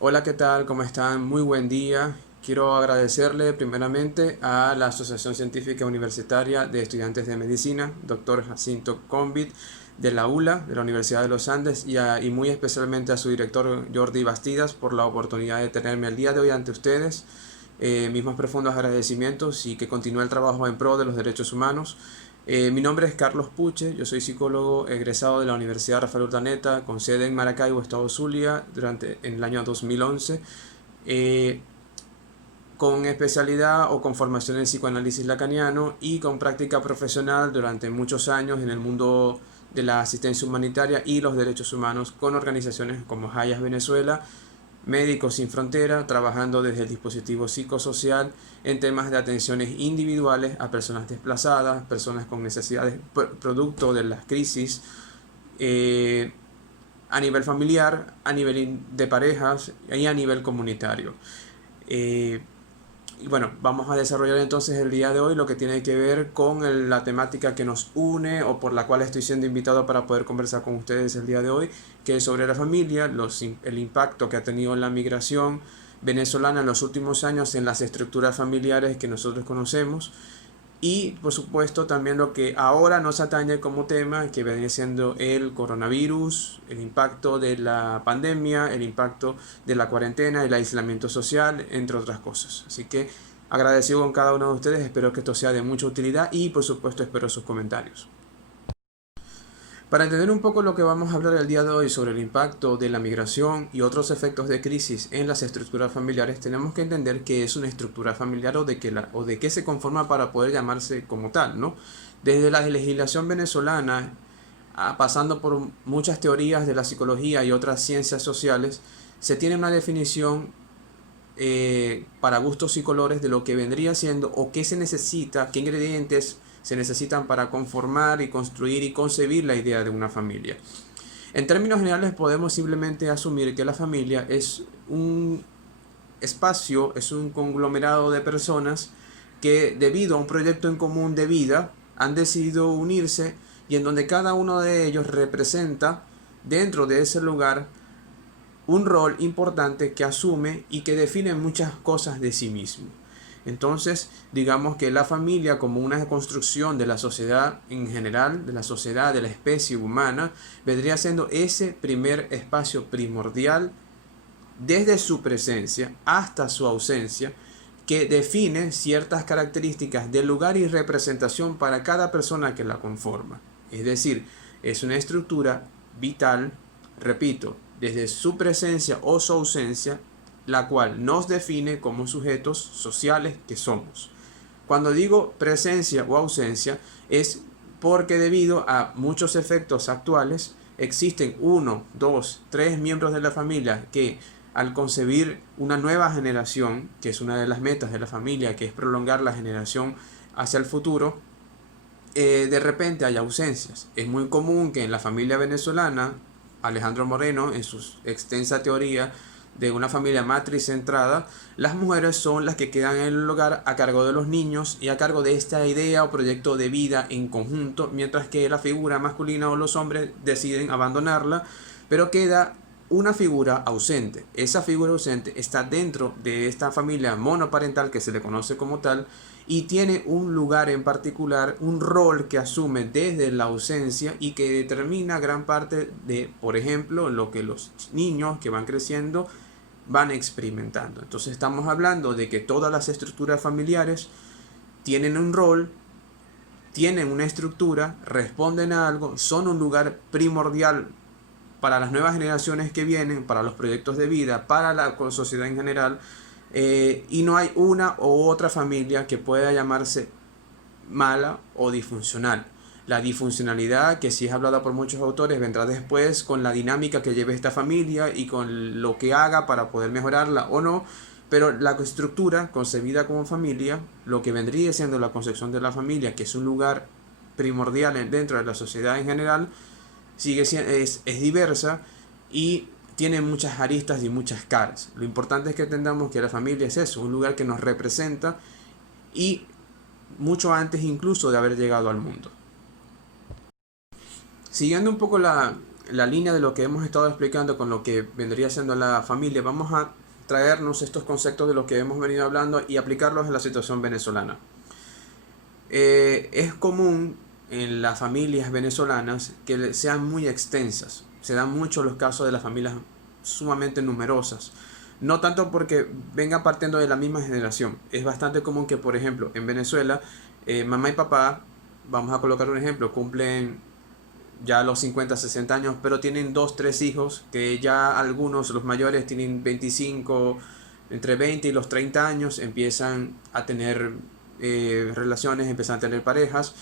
Hola, ¿qué tal? ¿Cómo están? Muy buen día. Quiero agradecerle primeramente a la Asociación Científica Universitaria de Estudiantes de Medicina, Dr. Jacinto Convit, de la ULA, de la Universidad de los Andes, y muy especialmente a su director Jordi Bastidas por la oportunidad de tenerme el día de hoy ante ustedes. Mis más profundos agradecimientos y que continúe el trabajo en pro de los derechos humanos. Mi nombre es Carlos Puche, yo soy psicólogo egresado de la Universidad Rafael Urdaneta con sede en Maracaibo, Estado Zulia, en el año 2011, eh, con especialidad o con formación en psicoanálisis lacaniano y con práctica profesional durante muchos años en el mundo de la asistencia humanitaria y los derechos humanos con organizaciones como Hayas Venezuela, Médicos Sin Frontera, trabajando desde el dispositivo psicosocial en temas de atenciones individuales a personas desplazadas, personas con necesidades producto de las crisis, eh, a nivel familiar, a nivel de parejas y a nivel comunitario. Eh, y bueno, vamos a desarrollar entonces el día de hoy lo que tiene que ver con la temática que nos une o por la cual estoy siendo invitado para poder conversar con ustedes el día de hoy, que es sobre la familia, el impacto que ha tenido la migración venezolana en los últimos años en las estructuras familiares que nosotros conocemos y por supuesto también lo que ahora nos atañe como tema, que viene siendo el coronavirus, el impacto de la pandemia, el impacto de la cuarentena, el aislamiento social, entre otras cosas. Así que agradecido con cada uno de ustedes, espero que esto sea de mucha utilidad y por supuesto espero sus comentarios. Para entender un poco lo que vamos a hablar el día de hoy sobre el impacto de la migración y otros efectos de crisis en las estructuras familiares, tenemos que entender qué es una estructura familiar o de qué se conforma para poder llamarse como tal, ¿no? Desde la legislación venezolana, pasando por muchas teorías de la psicología y otras ciencias sociales, se tiene una definición para gustos y colores de lo que vendría siendo o qué se necesita, qué ingredientes se necesitan para conformar y construir y concebir la idea de una familia. En términos generales podemos simplemente asumir que la familia es un espacio, es un conglomerado de personas que debido a un proyecto en común de vida han decidido unirse y en donde cada uno de ellos representa dentro de ese lugar un rol importante que asume y que define muchas cosas de sí mismo. Entonces, digamos que la familia como una construcción de la sociedad en general, de la sociedad, de la especie humana, vendría siendo ese primer espacio primordial desde su presencia hasta su ausencia, que define ciertas características del lugar y representación para cada persona que la conforma. Es decir, es una estructura vital, repito, desde su presencia o su ausencia, la cual nos define como sujetos sociales que somos. Cuando digo presencia o ausencia es porque debido a muchos efectos actuales existen uno, dos, tres miembros de la familia que al concebir una nueva generación, que es una de las metas de la familia, que es prolongar la generación hacia el futuro, de repente hay ausencias. Es muy común que en la familia venezolana, Alejandro Moreno, en su extensa teoría de una familia matricentrada, las mujeres son las que quedan en el hogar a cargo de los niños y a cargo de esta idea o proyecto de vida en conjunto, mientras que la figura masculina o los hombres deciden abandonarla, pero queda una figura ausente. Esa figura ausente está dentro de esta familia monoparental que se le conoce como tal y tiene un lugar en particular, un rol que asume desde la ausencia y que determina gran parte de, por ejemplo, lo que los niños que van creciendo van experimentando. Entonces estamos hablando de que todas las estructuras familiares tienen un rol, tienen una estructura, responden a algo, son un lugar primordial para las nuevas generaciones que vienen, para los proyectos de vida, para la sociedad en general, y no hay una u otra familia que pueda llamarse mala o disfuncional. La disfuncionalidad, que sí es hablada por muchos autores, vendrá después con la dinámica que lleve esta familia y con lo que haga para poder mejorarla o no, pero la estructura concebida como familia, lo que vendría siendo la concepción de la familia, que es un lugar primordial dentro de la sociedad en general, sigue siendo, es diversa y tiene muchas aristas y muchas caras. Lo importante es que entendamos que la familia es eso, un lugar que nos representa y mucho antes incluso de haber llegado al mundo. Siguiendo un poco la línea de lo que hemos estado explicando con lo que vendría siendo la familia, vamos a traernos estos conceptos de lo que hemos venido hablando y aplicarlos en la situación venezolana. Es común en las familias venezolanas que sean muy extensas. Se dan muchos los casos de las familias sumamente numerosas. No tanto porque vengan partiendo de la misma generación. Es bastante común que, por ejemplo, en Venezuela, mamá y papá, vamos a colocar un ejemplo, cumplen ya los 50 60 años, pero tienen 2 3 hijos, que ya algunos, los mayores, tienen 25 entre 20 y los 30 años, empiezan a tener relaciones, empiezan a tener parejas.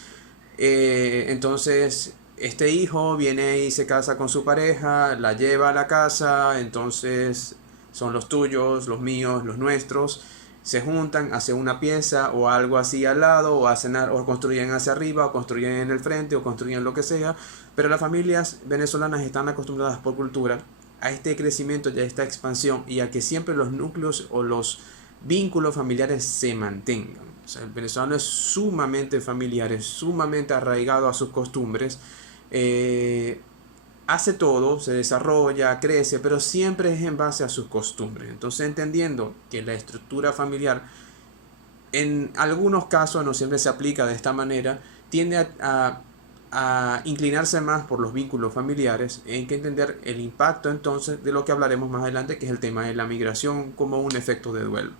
Entonces, este hijo viene y se casa con su pareja, la lleva a la casa, entonces son los tuyos, los míos, los nuestros. Se juntan, hacen una pieza o algo así al lado, o hacen, o construyen hacia arriba, o construyen en el frente, o construyen lo que sea. Pero las familias venezolanas están acostumbradas por cultura a este crecimiento y a esta expansión y a que siempre los núcleos o los vínculos familiares se mantengan. O sea, el venezolano es sumamente familiar, es sumamente arraigado a sus costumbres. Hace todo, se desarrolla, crece, pero siempre es en base a sus costumbres. Entonces, entendiendo que la estructura familiar en algunos casos no siempre se aplica de esta manera, tiende a inclinarse más por los vínculos familiares. Hay que entender el impacto entonces de lo que hablaremos más adelante, que es el tema de la migración como un efecto de duelo.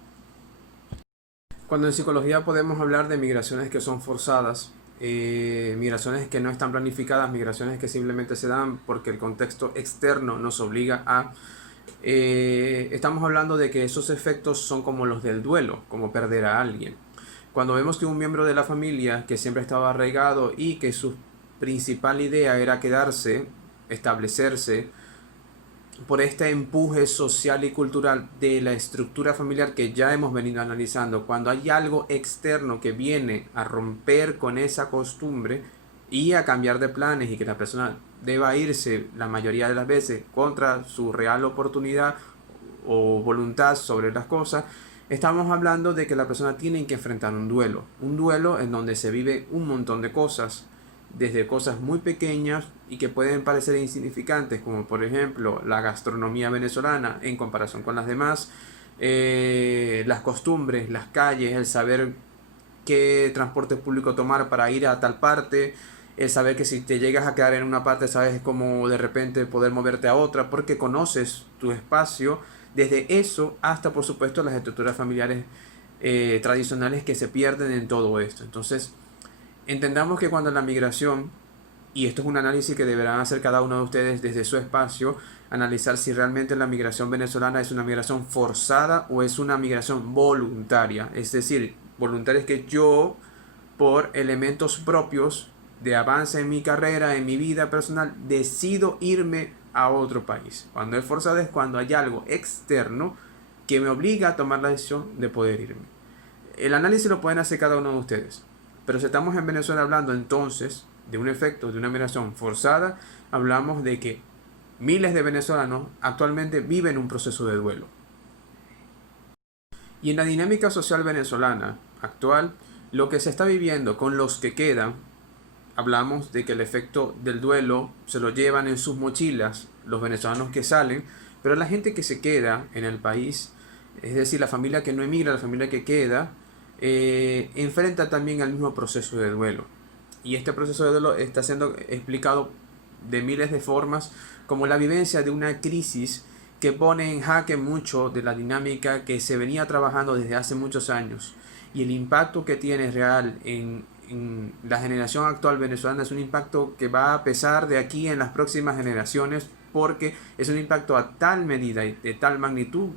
Cuando en psicología podemos hablar de migraciones que son forzadas, migraciones que no están planificadas, migraciones que simplemente se dan porque el contexto externo nos obliga a... estamos hablando de que esos efectos son como los del duelo, como perder a alguien. Cuando vemos que un miembro de la familia que siempre estaba arraigado y que su principal idea era quedarse, establecerse, por este empuje social y cultural de la estructura familiar que ya hemos venido analizando, cuando hay algo externo que viene a romper con esa costumbre y a cambiar de planes y que la persona deba irse la mayoría de las veces contra su real oportunidad o voluntad sobre las cosas, estamos hablando de que la persona tiene que enfrentar un duelo en donde se vive un montón de cosas, desde cosas muy pequeñas y que pueden parecer insignificantes, como por ejemplo la gastronomía venezolana en comparación con las demás, las costumbres, las calles, el saber qué transporte público tomar para ir a tal parte, el saber que si te llegas a quedar en una parte sabes cómo de repente poder moverte a otra porque conoces tu espacio, desde eso hasta por supuesto las estructuras familiares tradicionales que se pierden en todo esto. Entonces, entendamos que cuando la migración, y esto es un análisis que deberán hacer cada uno de ustedes desde su espacio, analizar si realmente la migración venezolana es una migración forzada o es una migración voluntaria. Es decir, voluntaria es que yo, por elementos propios de avance en mi carrera, en mi vida personal, decido irme a otro país. Cuando es forzada es cuando hay algo externo que me obliga a tomar la decisión de poder irme. El análisis lo pueden hacer cada uno de ustedes. Pero si estamos en Venezuela hablando entonces de un efecto de una migración forzada, hablamos de que miles de venezolanos actualmente viven un proceso de duelo. Y en la dinámica social venezolana actual, lo que se está viviendo con los que quedan, hablamos de que el efecto del duelo se lo llevan en sus mochilas los venezolanos que salen, pero la gente que se queda en el país, es decir, la familia que no emigra, la familia que queda, enfrenta también el mismo proceso de duelo. Y este proceso de duelo está siendo explicado de miles de formas, como la vivencia de una crisis que pone en jaque mucho de la dinámica que se venía trabajando desde hace muchos años. Y el impacto que tiene real en la generación actual venezolana es un impacto que va a pesar de aquí en las próximas generaciones, porque es un impacto a tal medida y de tal magnitud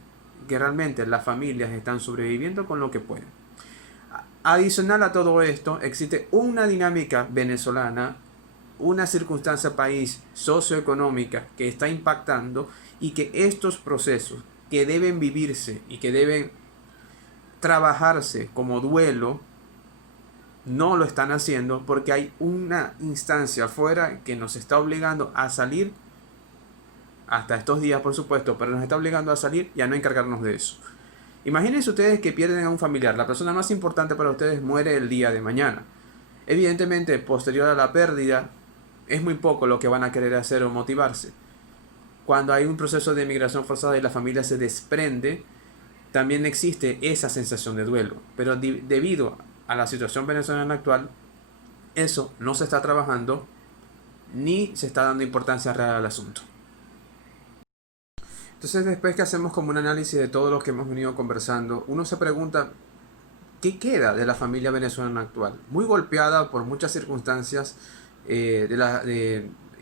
que realmente las familias están sobreviviendo con lo que pueden. Adicional a todo esto, existe una dinámica venezolana, una circunstancia país socioeconómica que está impactando y que estos procesos que deben vivirse y que deben trabajarse como duelo no lo están haciendo porque hay una instancia afuera que nos está obligando a salir hasta estos días, por supuesto, pero nos está obligando a salir y a no encargarnos de eso. Imagínense ustedes que pierden a un familiar, la persona más importante para ustedes muere el día de mañana. Evidentemente, posterior a la pérdida, es muy poco lo que van a querer hacer o motivarse. Cuando hay un proceso de migración forzada y la familia se desprende, también existe esa sensación de duelo. Pero debido a la situación venezolana actual, eso no se está trabajando ni se está dando importancia real al asunto. Entonces, después que hacemos como un análisis de todo lo que hemos venido conversando, uno se pregunta, ¿qué queda de la familia venezolana actual? Muy golpeada por muchas circunstancias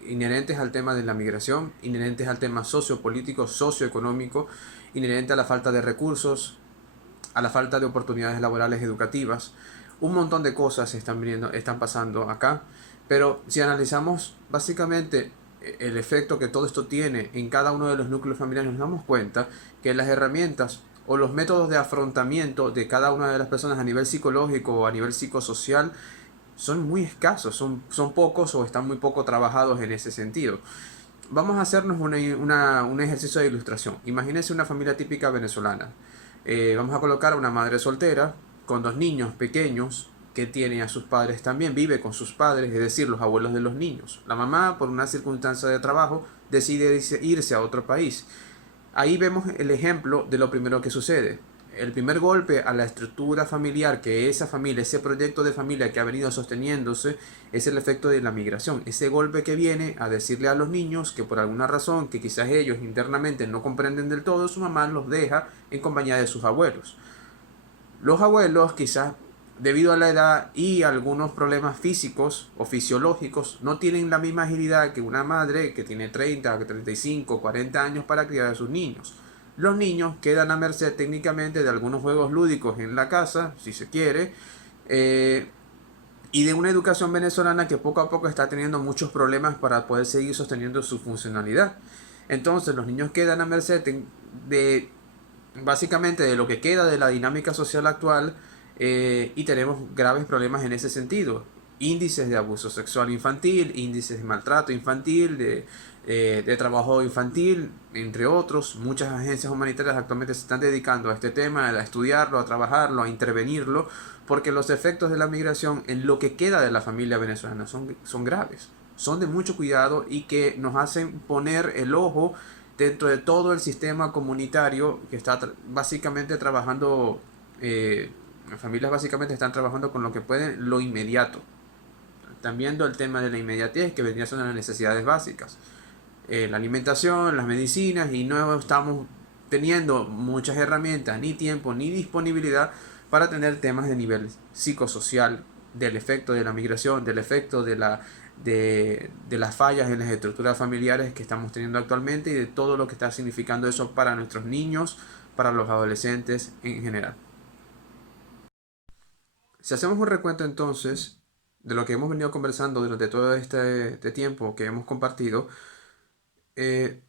inherentes al tema de la migración, inherentes al tema sociopolítico, socioeconómico, inherente a la falta de recursos, a la falta de oportunidades laborales educativas. Un montón de cosas están pasando acá, pero si analizamos básicamente el efecto que todo esto tiene en cada uno de los núcleos familiares, nos damos cuenta que las herramientas o los métodos de afrontamiento de cada una de las personas a nivel psicológico o a nivel psicosocial son muy escasos, son pocos o están muy poco trabajados en ese sentido. Vamos a hacernos un ejercicio de ilustración. Imagínense una familia típica venezolana. Vamos a colocar a una madre soltera con dos niños pequeños que tiene a sus padres también, vive con sus padres, es decir, los abuelos de los niños. La mamá, por una circunstancia de trabajo, decide irse a otro país. Ahí vemos el ejemplo de lo primero que sucede. El primer golpe a la estructura familiar que esa familia, ese proyecto de familia que ha venido sosteniéndose, es el efecto de la migración. Ese golpe que viene a decirle a los niños que por alguna razón que quizás ellos internamente no comprenden del todo, su mamá los deja en compañía de sus abuelos. Los abuelos quizás debido a la edad y algunos problemas físicos o fisiológicos no tienen la misma agilidad que una madre que tiene 30, 35, 40 años para criar a sus niños. Los niños quedan a merced técnicamente de algunos juegos lúdicos en la casa, si se quiere, y de una educación venezolana que poco a poco está teniendo muchos problemas para poder seguir sosteniendo su funcionalidad. Entonces los niños quedan a merced de básicamente de lo que queda de la dinámica social actual, y tenemos graves problemas en ese sentido. Índices de abuso sexual infantil, índices de maltrato infantil, de trabajo infantil, entre otros. Muchas agencias humanitarias actualmente se están dedicando a este tema, a estudiarlo, a trabajarlo, a intervenirlo, porque los efectos de la migración en lo que queda de la familia venezolana son graves, son de mucho cuidado y que nos hacen poner el ojo dentro de todo el sistema comunitario que está básicamente trabajando, las familias básicamente están trabajando con lo que pueden, lo inmediato. Están viendo el tema de la inmediatez que vendría siendo las necesidades básicas, la alimentación, las medicinas, y no estamos teniendo muchas herramientas, ni tiempo, ni disponibilidad para tener temas de nivel psicosocial, del efecto de la migración, del efecto de las fallas en las estructuras familiares que estamos teniendo actualmente y de todo lo que está significando eso para nuestros niños, para los adolescentes en general. Si hacemos un recuento entonces de lo que hemos venido conversando durante todo este tiempo que hemos compartido, eh,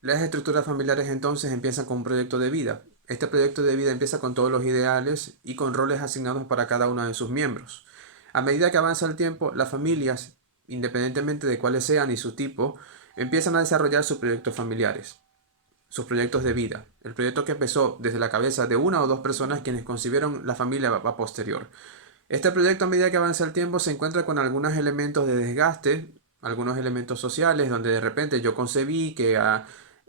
las estructuras familiares entonces empiezan con un proyecto de vida. Este proyecto de vida empieza con todos los ideales y con roles asignados para cada uno de sus miembros. A medida que avanza el tiempo, las familias, independientemente de cuáles sean y su tipo, empiezan a desarrollar sus proyectos familiares, sus proyectos de vida. El proyecto que empezó desde la cabeza de una o dos personas quienes concibieron la familia va posterior. Este proyecto, a medida que avanza el tiempo, se encuentra con algunos elementos de desgaste, algunos elementos sociales, donde de repente yo concebí que a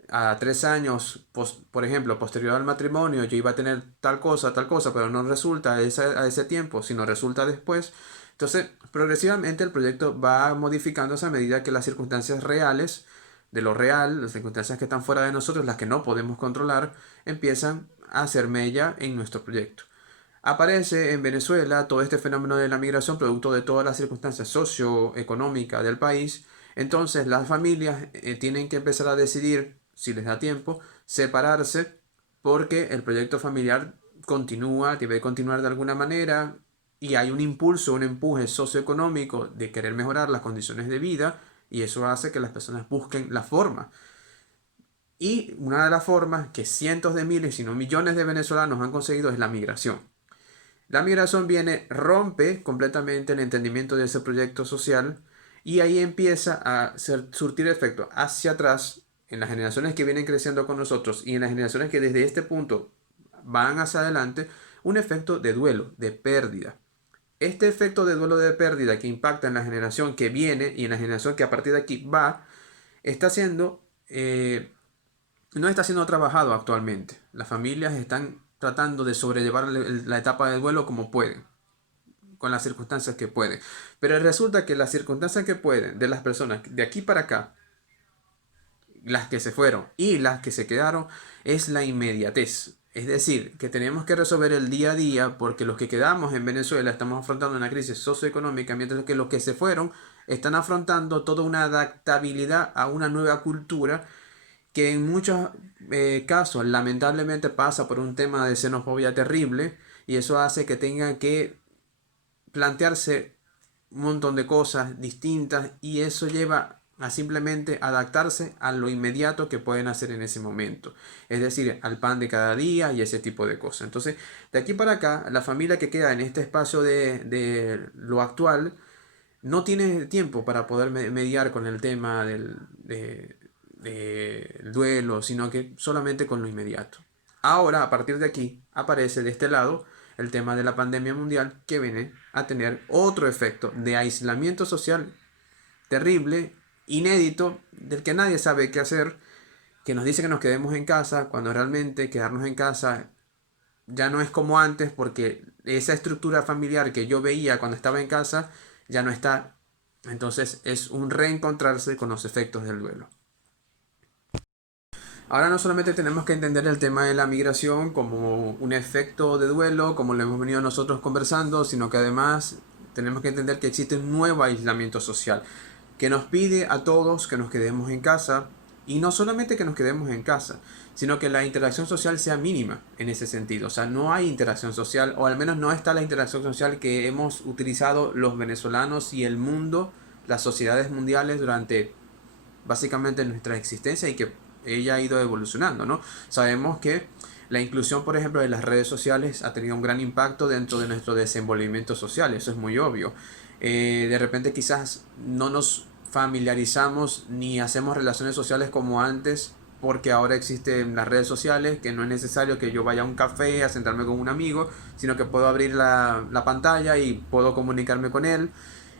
3 años, por ejemplo, posterior al matrimonio, yo iba a tener tal cosa, pero no resulta a ese tiempo, sino resulta después. Entonces, progresivamente el proyecto va modificándose a medida que las circunstancias reales, de lo real, las circunstancias que están fuera de nosotros, las que no podemos controlar, empiezan a hacer mella en nuestro proyecto. Aparece en Venezuela todo este fenómeno de la migración producto de todas las circunstancias socioeconómicas del país. Entonces las familias tienen que empezar a decidir, si les da tiempo, separarse porque el proyecto familiar continúa, debe continuar de alguna manera y hay un impulso, un empuje socioeconómico de querer mejorar las condiciones de vida y eso hace que las personas busquen la forma. Y una de las formas que cientos de miles, si no millones de venezolanos han conseguido es la migración. La migración viene, rompe completamente el entendimiento de ese proyecto social y ahí empieza a surtir efecto hacia atrás en las generaciones que vienen creciendo con nosotros y en las generaciones que desde este punto van hacia adelante, un efecto de duelo, de pérdida. este efecto de duelo de pérdida que impacta en la generación que viene y en la generación que a partir de aquí va, está siendo, no está siendo trabajado actualmente. Las familias están tratando de sobrellevar la etapa del duelo como pueden, con las circunstancias que pueden. Pero resulta que las circunstancias que pueden de las personas de aquí para acá, las que se fueron y las que se quedaron, es la inmediatez. Es decir, que tenemos que resolver el día a día porque los que quedamos en Venezuela estamos afrontando una crisis socioeconómica, mientras que los que se fueron están afrontando toda una adaptabilidad a una nueva cultura que en muchos casos lamentablemente pasa por un tema de xenofobia terrible, y eso hace que tengan que plantearse un montón de cosas distintas, y eso lleva a simplemente adaptarse a lo inmediato que pueden hacer en ese momento, es decir, al pan de cada día y ese tipo de cosas. Entonces, de aquí para acá, la familia que queda en este espacio de lo actual no tiene tiempo para poder mediar con el tema del duelo, sino que solamente con lo inmediato. Ahora, a partir de aquí, aparece de este lado el tema de la pandemia mundial, que viene a tener otro efecto de aislamiento social terrible, inédito, del que nadie sabe qué hacer, que nos dice que nos quedemos en casa, cuando realmente quedarnos en casa ya no es como antes, porque esa estructura familiar que yo veía cuando estaba en casa ya no está. Entonces es un reencontrarse con los efectos del duelo. Ahora no solamente tenemos que entender el tema de la migración como un efecto de duelo, como lo hemos venido nosotros conversando, sino que además tenemos que entender que existe un nuevo aislamiento social que nos pide a todos que nos quedemos en casa, y no solamente que nos quedemos en casa, sino que la interacción social sea mínima en ese sentido. O sea, no hay interacción social, o al menos no está la interacción social que hemos utilizado los venezolanos y el mundo, las sociedades mundiales durante básicamente nuestra existencia, y que ella ha ido evolucionando, ¿no? Sabemos que la inclusión, por ejemplo, de las redes sociales ha tenido un gran impacto dentro de nuestro desenvolvimiento social, eso es muy obvio. De repente quizás no nos familiarizamos ni hacemos relaciones sociales como antes, porque ahora existen las redes sociales, que no es necesario que yo vaya a un café a sentarme con un amigo, sino que puedo abrir la pantalla y puedo comunicarme con él.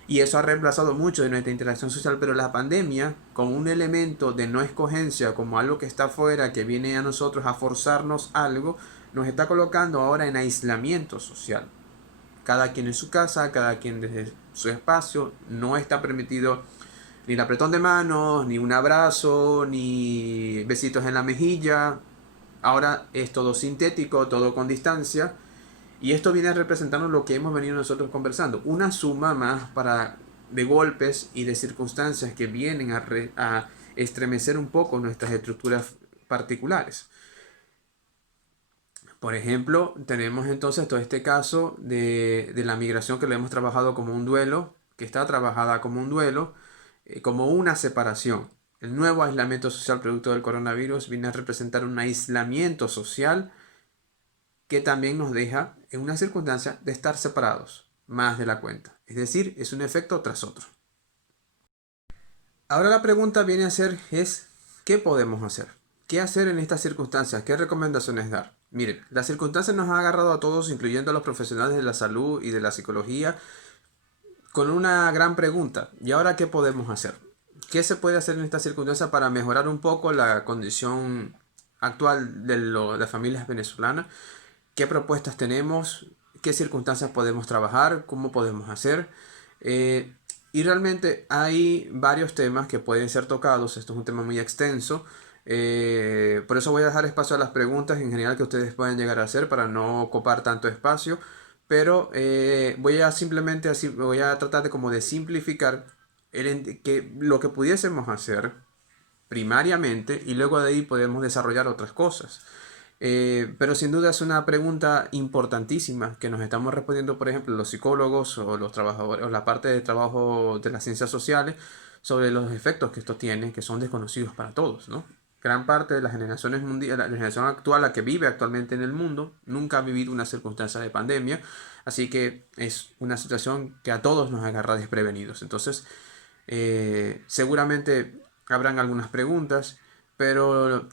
Y eso ha reemplazado mucho de nuestra interacción social, pero la pandemia, como un elemento de no escogencia, como algo que está afuera, que viene a nosotros a forzarnos algo, nos está colocando ahora en aislamiento social. Cada quien en su casa, cada quien desde su espacio, no está permitido ni el apretón de manos, ni un abrazo, ni besitos en la mejilla. Ahora es todo sintético, todo con distancia. Y esto viene a representarnos lo que hemos venido nosotros conversando, una suma más de golpes y de circunstancias que vienen a estremecer un poco nuestras estructuras particulares. Por ejemplo, tenemos entonces todo este caso de la migración, que lo hemos trabajado como un duelo, que está trabajada como un duelo, como una separación. El nuevo aislamiento social producto del coronavirus viene a representar un aislamiento social que también nos deja en una circunstancia de estar separados más de la cuenta. Es decir, es un efecto tras otro. Ahora la pregunta viene a ser es, ¿qué podemos hacer? ¿Qué hacer en estas circunstancias? ¿Qué recomendaciones dar? Miren, las circunstancias nos han agarrado a todos, incluyendo a los profesionales de la salud y de la psicología, con una gran pregunta. ¿Y ahora qué podemos hacer? ¿Qué se puede hacer en estas circunstancias para mejorar un poco la condición actual de las familias venezolanas? ¿Qué propuestas tenemos? ¿Qué circunstancias podemos trabajar? ¿Cómo podemos hacer? Eh, y realmente hay varios temas que pueden ser tocados. Esto es un tema muy extenso. Por eso voy a dejar espacio a las preguntas en general que ustedes pueden llegar a hacer para no ocupar tanto espacio. Pero voy a simplemente así, voy a tratar de como de simplificar lo que pudiésemos hacer primariamente, y luego de ahí podemos desarrollar otras cosas. Pero sin duda es una pregunta importantísima que nos estamos respondiendo, por ejemplo, los psicólogos o los trabajadores o la parte de trabajo de las ciencias sociales, sobre los efectos que esto tiene, que son desconocidos para todos, ¿no? Gran parte de las generaciones mundiales, la generación actual, la que vive actualmente en el mundo, nunca ha vivido una circunstancia de pandemia, así que es una situación que a todos nos agarra desprevenidos. Entonces, seguramente habrán algunas preguntas, pero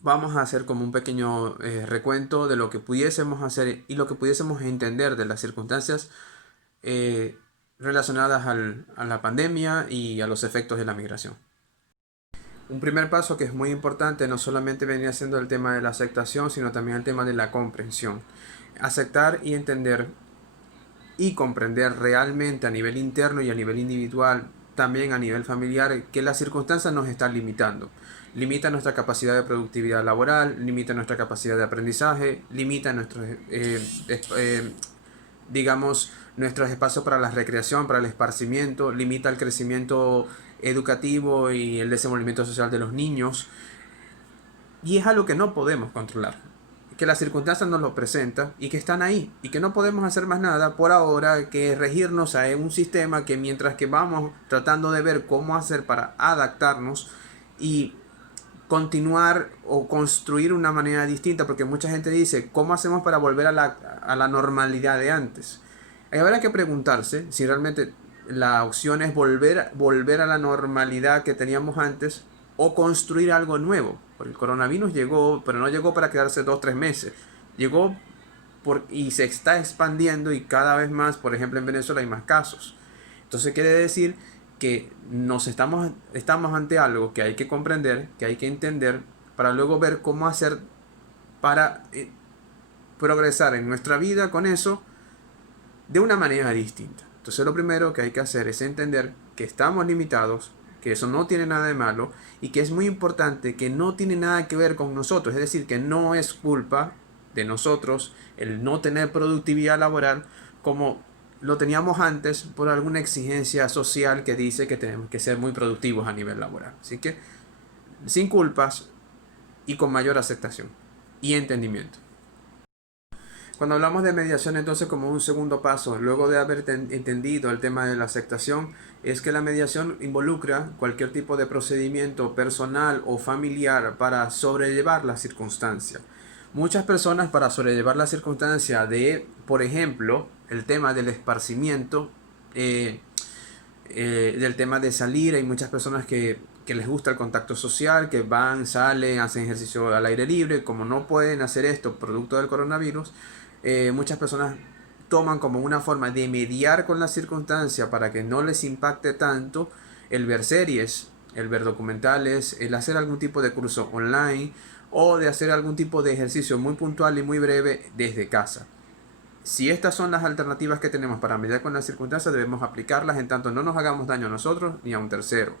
vamos a hacer como un pequeño recuento de lo que pudiésemos hacer y lo que pudiésemos entender de las circunstancias eh, relacionadas a la pandemia y a los efectos de la migración. Un primer paso que es muy importante no solamente venía siendo el tema de la aceptación, sino también el tema de la comprensión. Aceptar y entender y comprender realmente a nivel interno y a nivel individual, también a nivel familiar, que las circunstancias nos están limitando. Limita nuestra capacidad de productividad laboral, limita nuestra capacidad de aprendizaje, limita nuestros, digamos, nuestros espacios para la recreación, para el esparcimiento, limita el crecimiento educativo y el desenvolvimiento social de los niños. Y es algo que no podemos controlar, que las circunstancias nos lo presentan y que están ahí y que no podemos hacer más nada por ahora que regirnos a un sistema que mientras que vamos tratando de ver cómo hacer para adaptarnos y continuar o construir una manera distinta, porque mucha gente dice, ¿cómo hacemos para volver a la normalidad de antes? Habrá que preguntarse si realmente la opción es volver a la normalidad que teníamos antes o construir algo nuevo. Porque el coronavirus llegó, pero no llegó para quedarse 2 o 3 meses. Llegó y se está expandiendo y cada vez más, por ejemplo en Venezuela hay más casos. Entonces quiere decir que estamos ante algo que hay que comprender, que hay que entender, para luego ver cómo hacer para progresar en nuestra vida con eso de una manera distinta. Entonces lo primero que hay que hacer es entender que estamos limitados, que eso no tiene nada de malo y que es muy importante que no tiene nada que ver con nosotros, es decir, que no es culpa de nosotros el no tener productividad laboral como lo teníamos antes por alguna exigencia social que dice que tenemos que ser muy productivos a nivel laboral. Así que sin culpas y con mayor aceptación y entendimiento. Cuando hablamos de mediación, entonces, como un segundo paso, luego de haber entendido el tema de la aceptación, es que la mediación involucra cualquier tipo de procedimiento personal o familiar para sobrellevar la circunstancia. Muchas personas, para sobrellevar la circunstancia de, por ejemplo, el tema del esparcimiento, del tema de salir, hay muchas personas que les gusta el contacto social, que van, salen, hacen ejercicio al aire libre. Como no pueden hacer esto producto del coronavirus, muchas personas toman como una forma de mediar con la circunstancia para que no les impacte tanto el ver series, el ver documentales, el hacer algún tipo de curso online o de hacer algún tipo de ejercicio muy puntual y muy breve desde casa. Si estas son las alternativas que tenemos para mediar con las circunstancias, debemos aplicarlas en tanto no nos hagamos daño a nosotros ni a un tercero.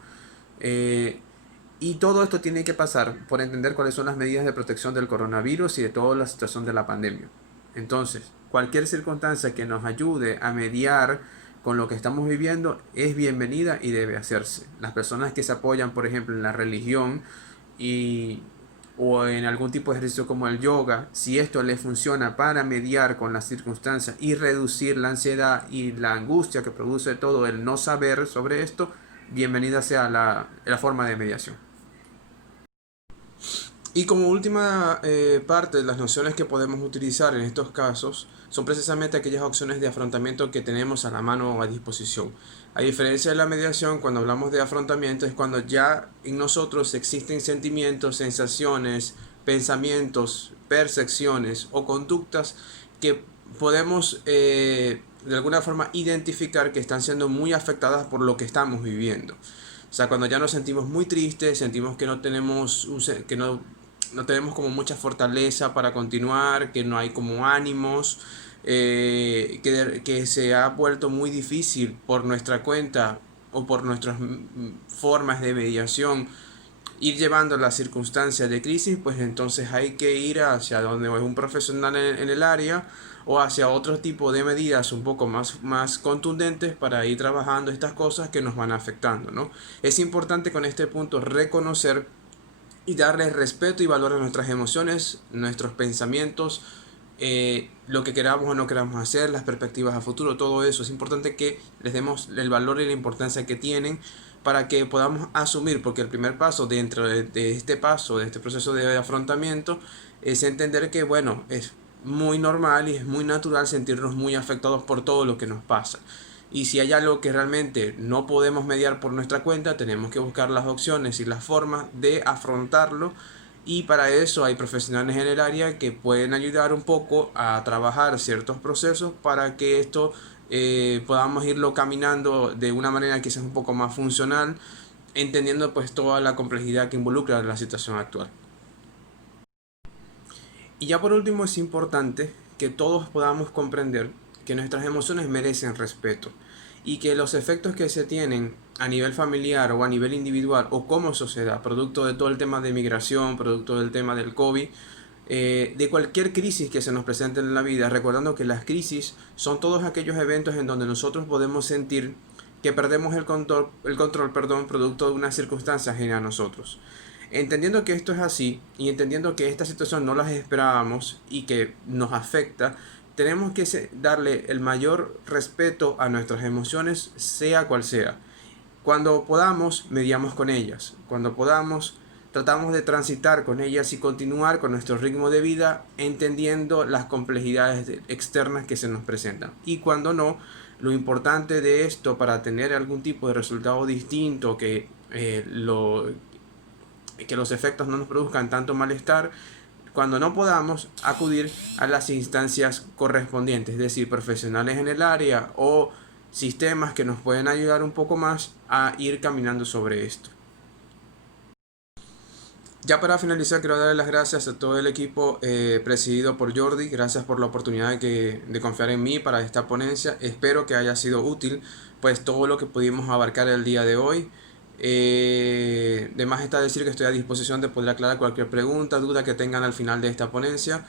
Y todo esto tiene que pasar por entender cuáles son las medidas de protección del coronavirus y de toda la situación de la pandemia. Entonces, cualquier circunstancia que nos ayude a mediar con lo que estamos viviendo es bienvenida y debe hacerse. Las personas que se apoyan, por ejemplo, en la religión y o en algún tipo de ejercicio como el yoga, si esto le funciona para mediar con las circunstancias y reducir la ansiedad y la angustia que produce todo el no saber sobre esto, bienvenida sea la forma de mediación. Y como última parte, las nociones que podemos utilizar en estos casos son precisamente aquellas opciones de afrontamiento que tenemos a la mano o a disposición. A diferencia de la mediación, cuando hablamos de afrontamiento es cuando ya en nosotros existen sentimientos, sensaciones, pensamientos, percepciones o conductas que podemos de alguna forma identificar que están siendo muy afectadas por lo que estamos viviendo. O sea, cuando ya nos sentimos muy tristes, sentimos que no tenemos, que no tenemos como mucha fortaleza para continuar, que no hay como ánimos, que se ha vuelto muy difícil por nuestra cuenta o por nuestras formas de mediación ir llevando las circunstancias de crisis, pues entonces hay que ir hacia donde es un profesional en el área o hacia otro tipo de medidas un poco más contundentes para ir trabajando estas cosas que nos van afectando, ¿no? Es importante con este punto reconocer y darle respeto y valor a nuestras emociones, nuestros pensamientos, lo que queramos o no queramos hacer, las perspectivas a futuro, todo eso. Es importante que les demos el valor y la importancia que tienen para que podamos asumir, porque el primer paso dentro de este paso, de este proceso de afrontamiento, es entender que, bueno, es muy normal y es muy natural sentirnos muy afectados por todo lo que nos pasa. Y si hay algo que realmente no podemos mediar por nuestra cuenta, tenemos que buscar las opciones y las formas de afrontarlo. Y para eso hay profesionales en el área que pueden ayudar un poco a trabajar ciertos procesos para que esto podamos irlo caminando de una manera quizás un poco más funcional, entendiendo pues toda la complejidad que involucra la situación actual. Y ya por último es importante que todos podamos comprender que nuestras emociones merecen respeto y que los efectos que se tienen a nivel familiar o a nivel individual o como sociedad, producto de todo el tema de migración, producto del tema del COVID, de cualquier crisis que se nos presente en la vida, recordando que las crisis son todos aquellos eventos en donde nosotros podemos sentir que perdemos el control, perdón, producto de una circunstancia ajena a nosotros. Entendiendo que esto es así y entendiendo que esta situación no las esperábamos y que nos afecta, tenemos que darle el mayor respeto a nuestras emociones, sea cual sea. Cuando podamos, mediamos con ellas. Cuando podamos, tratamos de transitar con ellas y continuar con nuestro ritmo de vida, entendiendo las complejidades externas que se nos presentan. Y cuando no, lo importante de esto para tener algún tipo de resultado distinto, que los efectos no nos produzcan tanto malestar, cuando no podamos acudir a las instancias correspondientes, es decir, profesionales en el área o sistemas que nos pueden ayudar un poco más a ir caminando sobre esto. Ya para finalizar, quiero darle las gracias a todo el equipo presidido por Jordi. Gracias por la oportunidad de confiar en mí para esta ponencia. Espero que haya sido útil, pues todo lo que pudimos abarcar el día de hoy. De más está decir que estoy a disposición de poder aclarar cualquier pregunta, duda que tengan al final de esta ponencia.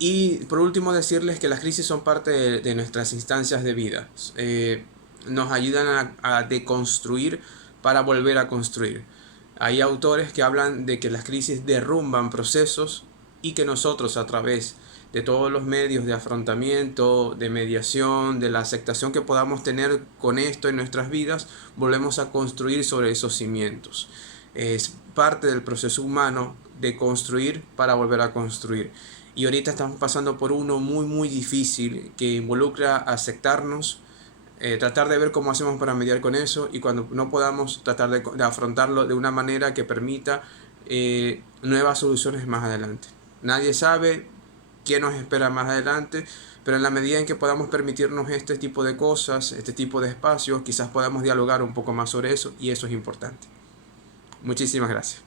Y por último decirles que las crisis son parte de nuestras instancias de vida. Nos ayudan a deconstruir para volver a construir. Hay autores que hablan de que las crisis derrumban procesos y que nosotros a través de todos los medios de afrontamiento, de mediación, de la aceptación que podamos tener con esto en nuestras vidas, volvemos a construir sobre esos cimientos. Es parte del proceso humano de construir para volver a construir. Y ahorita estamos pasando por uno muy difícil que involucra aceptarnos, tratar de ver cómo hacemos para mediar con eso y cuando no podamos tratar de afrontarlo de una manera que permita nuevas soluciones más adelante. Nadie sabe qué nos espera más adelante, pero en la medida en que podamos permitirnos este tipo de cosas, este tipo de espacios, quizás podamos dialogar un poco más sobre eso y eso es importante. Muchísimas gracias.